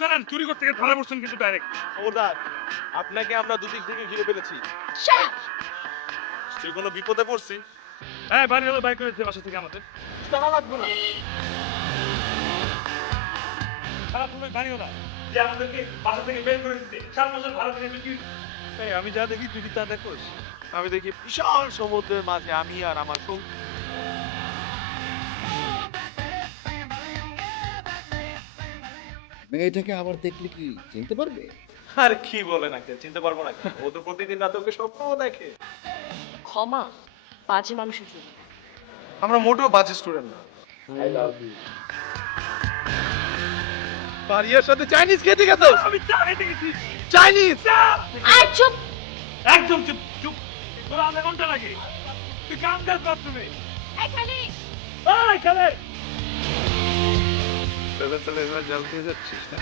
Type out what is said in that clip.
যান চুরি করতে গিয়ে ধরা পড়ছেন কিন্তু ডাইরেক্ট খবরদার আপনাকে আমরা দুদিক থেকে ঘিরে ফেলেছি। তুই কোনো বিপদে পড়ছি? হ্যাঁ বাড়ি হলো বাইক করেছে বাসা থেকে আমাদের। টাকা লাগবে না। খারাপ হলো বাড়ি হলো। যে আমাদেরকে বাসা থেকে বের করে দিতে সাত বছর ভাড়া থেকে বিক্রি আমি যা দেখি তুই তা দেখোস? আমি দেখি বিশাল সমুদ্রের মাঝে আমি আর আমার সঙ্গী। মেয়েটাকে আবার দেখলে কি চিনতে পারবে? আর কি বলে নাকি চিনতে পারব না ও তো প্রতিদিন নাটকে স্বপ্নও দেখে। ক্ষমা বাজে মানুষের জন্য। আমরা মোটেও বাজে স্টুডেন্ট না। পারিয়ার সাথে চাইনিজ খেতে গেছো? আমি চা খেতে গেছি চাইনিজ আই চুপ। একদম চুপ চুপ। তোর আধা ঘণ্টা লাগে। তুই কাম কাজ বাথরুমে। এখানে। এই চলে চলে এবার জাল দিয়ে যাচ্ছিস না?